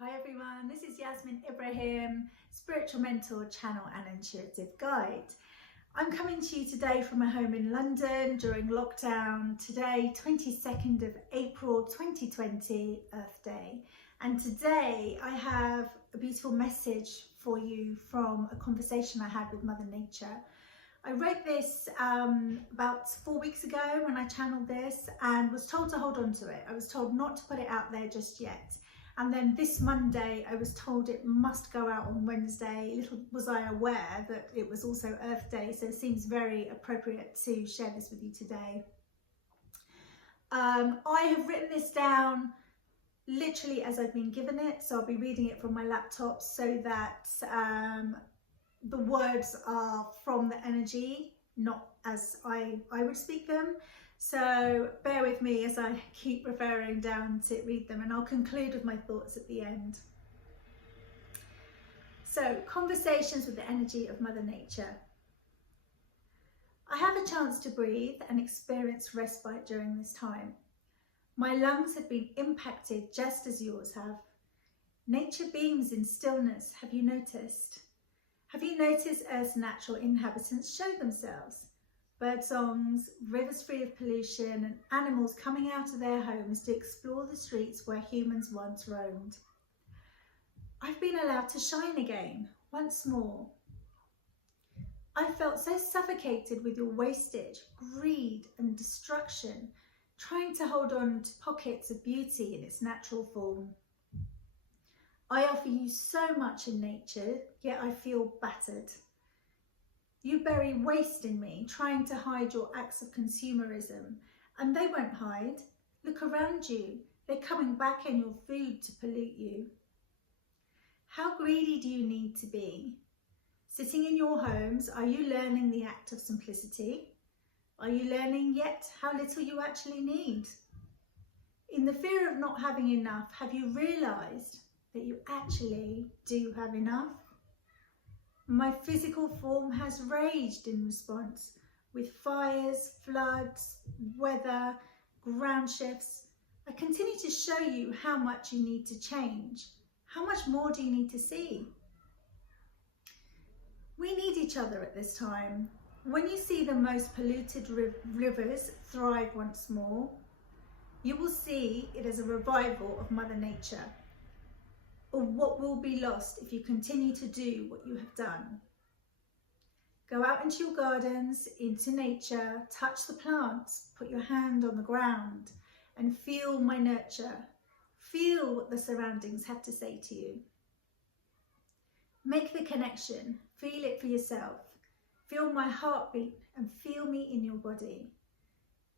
Hi everyone, this is Yasmin Ibrahim, spiritual mentor, channel and intuitive guide. I'm coming to you today from my home in London during lockdown. Today, 22nd of April 2020, Earth Day. And today I have a beautiful message for you from a conversation I had with Mother Nature. I wrote this about 4 weeks ago when I channeled this and was told to hold on to it. I was told not to put it out there just yet. And then this Monday, I was told it must go out on Wednesday. Little was I aware that it was also Earth Day, so it seems very appropriate to share this with you today. I have written this down literally as I've been given it, so I'll be reading it from my laptop so that the words are from the energy, not as I would speak them. So bear with me as I keep referring down to read them, and I'll conclude with my thoughts at the end. So, conversations with the energy of Mother Nature. I have a chance to breathe and experience respite during this time. My lungs have been impacted just as yours have. Nature beams in stillness, have you noticed? Have you noticed Earth's natural inhabitants show themselves? Bird songs, rivers free of pollution, and animals coming out of their homes to explore the streets where humans once roamed. I've been allowed to shine again, once more. I felt so suffocated with your wastage, greed and destruction, trying to hold on to pockets of beauty in its natural form. I offer you so much in nature, yet I feel battered. You bury waste in me, trying to hide your acts of consumerism, and they won't hide. Look around you, they're coming back in your food to pollute you. How greedy do you need to be? Sitting in your homes, are you learning the act of simplicity? Are you learning yet how little you actually need? In the fear of not having enough, have you realised that you actually do have enough? My physical form has raged in response, with fires, floods, weather, ground shifts. I continue to show you how much you need to change. How much more do you need to see? We need each other at this time. When you see the most polluted rivers thrive once more, you will see it as a revival of Mother Nature, or what will be lost if you continue to do what you have done. Go out into your gardens, into nature, touch the plants, put your hand on the ground and feel my nurture. Feel what the surroundings have to say to you. Make the connection, feel it for yourself. Feel my heartbeat and feel me in your body.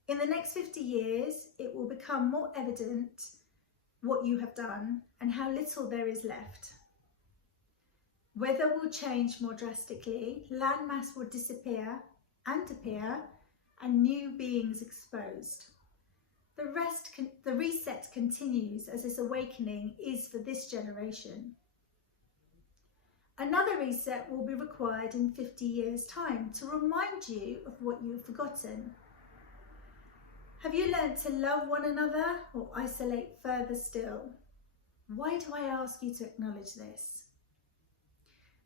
In the next 50 years, it will become more evident what you have done and how little there is left. Weather will change more drastically, landmass will disappear and appear, and new beings exposed. The reset continues as this awakening is for this generation. Another reset will be required in 50 years' time to remind you of what you have forgotten. Have you learnt to love one another or isolate further still? Why do I ask you to acknowledge this?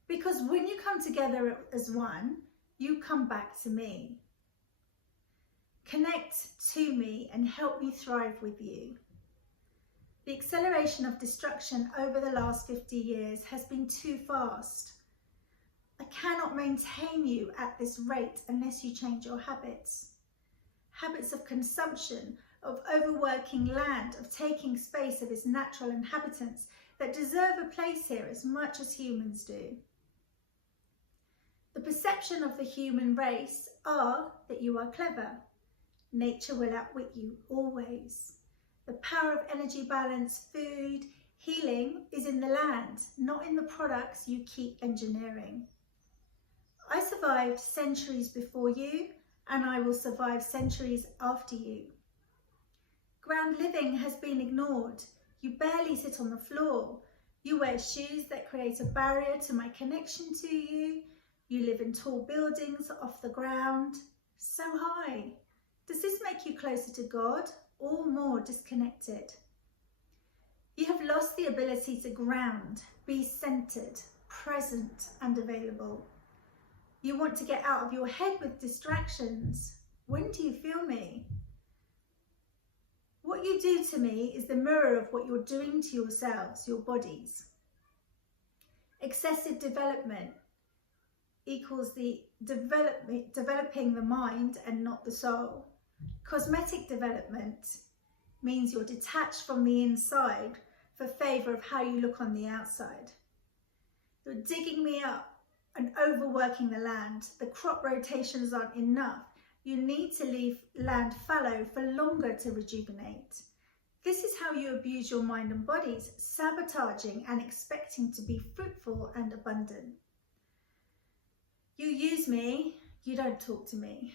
Because when you come together as one, you come back to me. Connect to me and help me thrive with you. The acceleration of destruction over the last 50 years has been too fast. I cannot maintain you at this rate unless you change your habits. Habits of consumption, of overworking land, of taking space of its natural inhabitants that deserve a place here as much as humans do. The perception of the human race are that you are clever. Nature will outwit you always. The power of energy balance, food, healing is in the land, not in the products you keep engineering. I survived centuries before you, and I will survive centuries after you. Ground living has been ignored. You barely sit on the floor. You wear shoes that create a barrier to my connection to you. You live in tall buildings off the ground, so high. Does this make you closer to God or more disconnected? You have lost the ability to ground, be centered, present and available. You want to get out of your head with distractions. When do you feel me? What you do to me is the mirror of what you're doing to yourselves, your bodies. Excessive development equals the developing the mind and not the soul. Cosmetic development means you're detached from the inside for favour of how you look on the outside. You're digging me up and overworking the land. The crop rotations aren't enough. You need to leave land fallow for longer to rejuvenate. This is how you abuse your mind and bodies, sabotaging and expecting to be fruitful and abundant. You use me, you don't talk to me.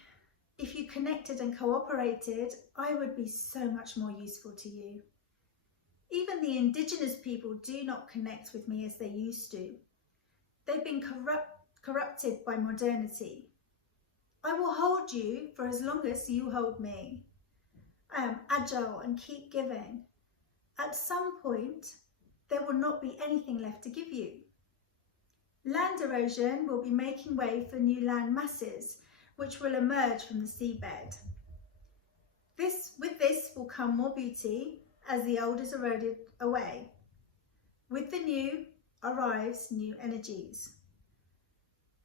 If you connected and cooperated, I would be so much more useful to you. Even the indigenous people do not connect with me as they used to. They've been corrupted by modernity. I will hold you for as long as you hold me. I am agile and keep giving. At some point, there will not be anything left to give you. Land erosion will be making way for new land masses, which will emerge from the seabed. With this will come more beauty as the old is eroded away. With the new arrives new energies.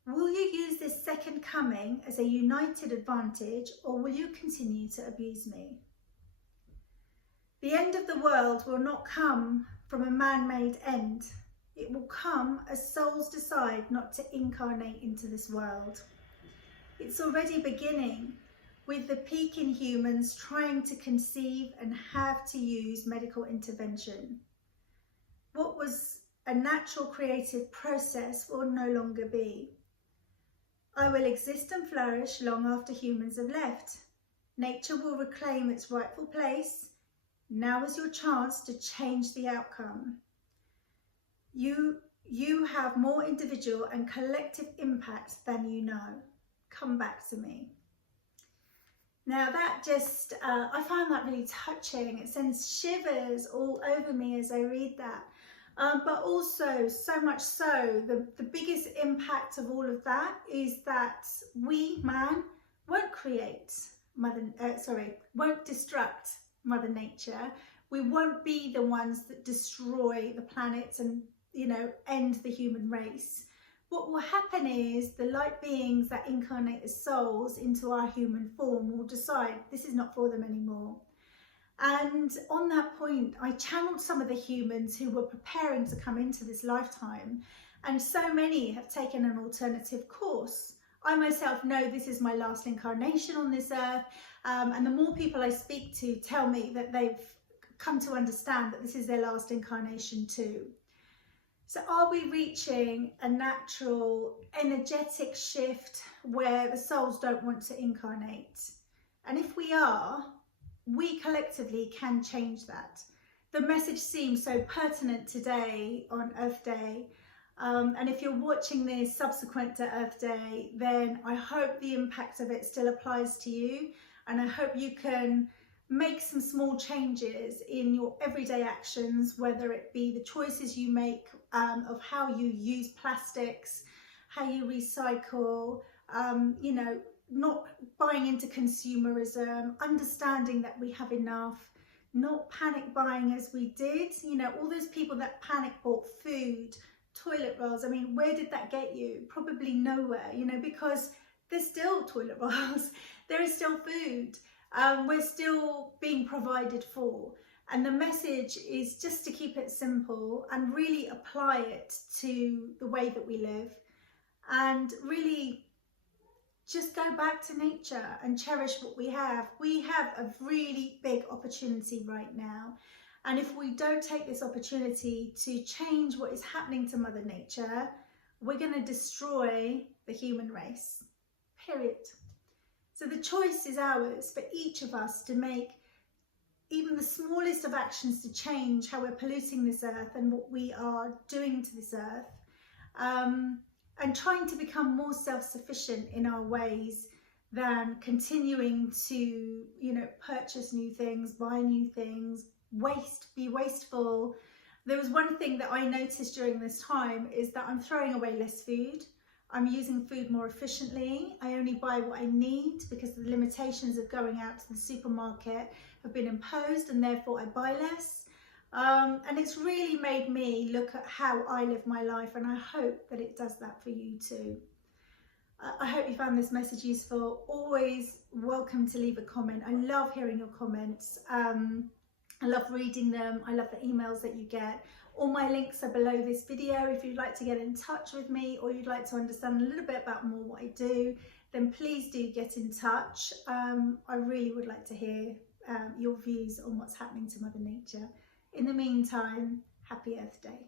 Will you use this second coming as a united advantage, or will you continue to abuse me? The end of the world will not come from a man-made end. It will come as souls decide not to incarnate into this world. It's already beginning with the peak in humans trying to conceive and have to use medical intervention. What was a natural creative process will no longer be. I will exist and flourish long after humans have left. Nature will reclaim its rightful place. Now is your chance to change the outcome. You have more individual and collective impact than you know. Come back to me. Now that just, I found that really touching. It sends shivers all over me as I read that. But also, so much so, the biggest impact of all of that is that we, man, won't won't destruct Mother Nature. We won't be the ones that destroy the planet and, end the human race. What will happen is the light beings that incarnate as souls into our human form will decide this is not for them anymore. And on that point, I channeled some of the humans who were preparing to come into this lifetime, and so many have taken an alternative course. I myself know this is my last incarnation on this earth, and the more people I speak to tell me that they've come to understand that this is their last incarnation too. So are we reaching a natural energetic shift where the souls don't want to incarnate? And if we are, we collectively can change that. The message seems so pertinent today on Earth Day. And if you're watching this subsequent to Earth Day, then I hope the impact of it still applies to you. And I hope you can make some small changes in your everyday actions, whether it be the choices you make of how you use plastics, how you recycle, not buying into consumerism, understanding that we have enough, not panic buying as we did. All those people that panic bought food, toilet rolls, where did that get you? Probably nowhere, because there's still toilet rolls, there is still food, we're still being provided for. And the message is just to keep it simple and really apply it to the way that we live, and really just go back to nature and cherish what we have. We have a really big opportunity right now. And if we don't take this opportunity to change what is happening to Mother Nature, we're going to destroy the human race, period. So the choice is ours for each of us to make even the smallest of actions to change how we're polluting this earth and what we are doing to this earth. And trying to become more self-sufficient in our ways than continuing to, purchase new things, buy new things, be wasteful, There was one thing that I noticed during this time is that I'm throwing away less food. I'm using food more efficiently. I only buy what I need because the limitations of going out to the supermarket have been imposed, and therefore I buy less. And it's really made me look at how I live my life, and I hope that it does that for you too. I hope you found this message useful. Always welcome to leave a comment. I love hearing your comments. I love reading them. I love the emails that you get. All my links are below this video. If you'd like to get in touch with me, or you'd like to understand a little bit about more what I do, then please do get in touch. I really would like to hear your views on what's happening to Mother Nature. In the meantime, happy Earth Day.